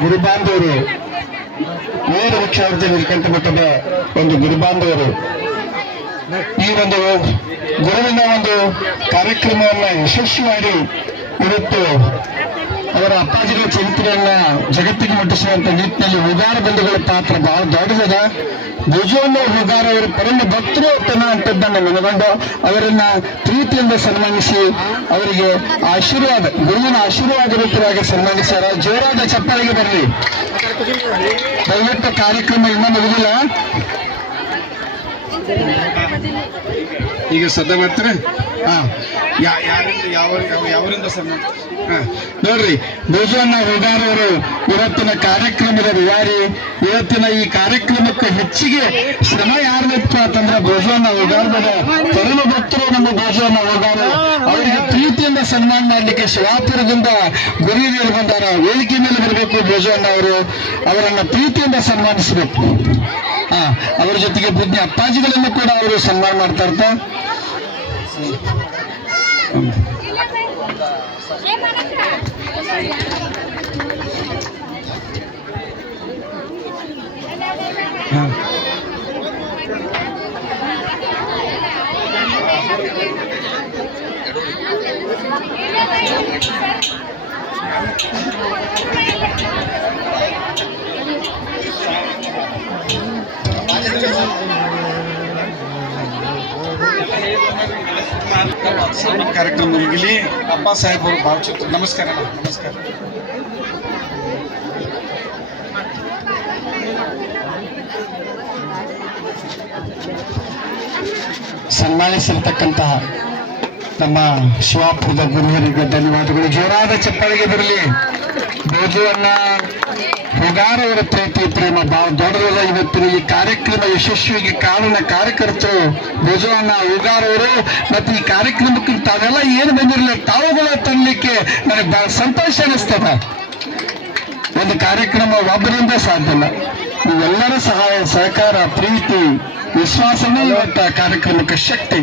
ಗುರುಬಾಂಧವರು ನೇರ ಮುಖ್ಯವಾರ್ತೆಯಲ್ಲಿ ಕಂಡುಬಿಟ್ಟದ ಒಂದು ಗುರುಬಾಂಧವರು ಈ ಒಂದು ಗುರುವಿನ ಒಂದು ಕಾರ್ಯಕ್ರಮವನ್ನ ಯಶಸ್ವಿ ಮಾಡಿ ಇವತ್ತು ಅವರ ಅಪ್ಪಾಜಿಗಳ ಚರಿತ್ರೆಯನ್ನ ಜಗತ್ತಿಗೆ ಮುಟ್ಟಿಸುವಂತ ನಿಟ್ಟಿನಲ್ಲಿ ಹುಗಾರ ಬಂಧುಗಳ ಪಾತ್ರ ಬಹಳ ದೊಡ್ಡದ. ಭುಜವನ್ನ ಹುಗಾರ ಅವರು ಪರಮ ಭಕ್ತರು ಅಂತದ್ದನ್ನು ಮನಗೊಂಡು ಅವರನ್ನ ಪ್ರೀತಿಯಿಂದ ಸನ್ಮಾನಿಸಿ ಅವರಿಗೆ ಆಶೀರ್ವಾದ ಗುರುವಿನ ಆಶೀರ್ವಾದ ರೂಪವಾಗಿ ಸನ್ಮಾನಿಸ್ಯಾರ. ಜೋರಾದ ಚಪ್ಪಾಳಿಗೆ ಬರಲಿ. ದಯವಿಟ್ಟು ಕಾರ್ಯಕ್ರಮ ಇನ್ನೂ ಮುಗಿದಿಲ್ಲ, ಈಗ ಸದ್ಯ ಮಾಡ್ತಾರೆ. ಯಾವರಿಂದ ಸರ್ ನೋಡ್ರಿ, ಭುಜವನ್ನ ಹುಗಾರ ಅವರು ಇವತ್ತಿನ ಕಾರ್ಯಕ್ರಮದ ವಿವಾರಿ. ಇವತ್ತಿನ ಈ ಕಾರ್ಯಕ್ರಮಕ್ಕೆ ಹೆಚ್ಚಿಗೆ ಶ್ರಮ ಯಾರಿತ್ತು ಅಂತಂದ್ರೆ ಭುಜವನ್ನ ಹುಗಾರದ ಪರಮ ಭಕ್ತರು ನಮ್ಮ ಭುಜವನ್ನ ಹುಗಾರ. ಅವರಿಗೆ ಪ್ರೀತಿಯಿಂದ ಸನ್ಮಾನ ಮಾಡಲಿಕ್ಕೆ ಶಿವಾಪುರದಿಂದ ಗುರುಹಿರಿಯರು ಬಂದಾರ. ವೇದಿಕೆ ಮೇಲೆ ಬರಬೇಕು ಭುಜವನ್ನ ಅವರು, ಅವರನ್ನ ಪ್ರೀತಿಯಿಂದ ಸನ್ಮಾನಿಸಬೇಕು. ಅವರ ಜೊತೆಗೆ ಬುದ್ಧಿ ಅಪ್ಪಾಜಿಗಳನ್ನು ಕೂಡ ಅವರು ಸನ್ಮಾನ ಮಾಡ್ತಾ ಇರ್ತಾರೆ. ಕಾರ್ಯಕ್ರಮ ಮುಗಿಲಿ. ಅಪ್ಪ ಸಾಹೇಬರು ಭಾಳ ಚುತ್ತ. ನಮಸ್ಕಾರ. ನಮಸ್ಕಾರ. ಸನ್ಮಾನಿಸಿರ್ತಕ್ಕಂತಹ ನಮ್ಮ ಶಿವಾಪುರದ ಗುರುವರಿಗೆ ಧನ್ಯವಾದಗಳು. ಜೋರಾದ ಚಪ್ಪಾಳಿಗೆ ಬರಲಿ. ಭೋಜವನ್ನ ಹುಗಾರ ಅವರ ಪ್ರೀತಿ ಪ್ರೇಮ ಬಹಳ ದೊಡ್ಡದ. ಇವತ್ತಿನ ಈ ಕಾರ್ಯಕ್ರಮ ಯಶಸ್ವಿಗೆ ಕಾರಣ ಕಾರ್ಯಕರ್ತರು ಭೋಜವನ್ನ ಹುಗಾರ ಅವರು. ಮತ್ತು ಈ ಕಾರ್ಯಕ್ರಮಕ್ಕೆ ತಾವೆಲ್ಲ ಏನು ಬಂದಿರಲಿಲ್ಲ, ತಾವುಗಳ ತರಲಿಕ್ಕೆ ನನಗೆ ಬಹಳ ಸಂತೋಷ ಅನಿಸ್ತದ. ಒಂದು ಕಾರ್ಯಕ್ರಮ ಒಬ್ಬರಿಂದ ಸಾಧ್ಯ ಇಲ್ಲ, ನೀವೆಲ್ಲರ ಸಹಾಯ ಸಹಕಾರ ಪ್ರೀತಿ ವಿಶ್ವಾಸನೇ ಇವತ್ತ ಕಾರ್ಯಕ್ರಮಕ್ಕೆ ಶಕ್ತಿ.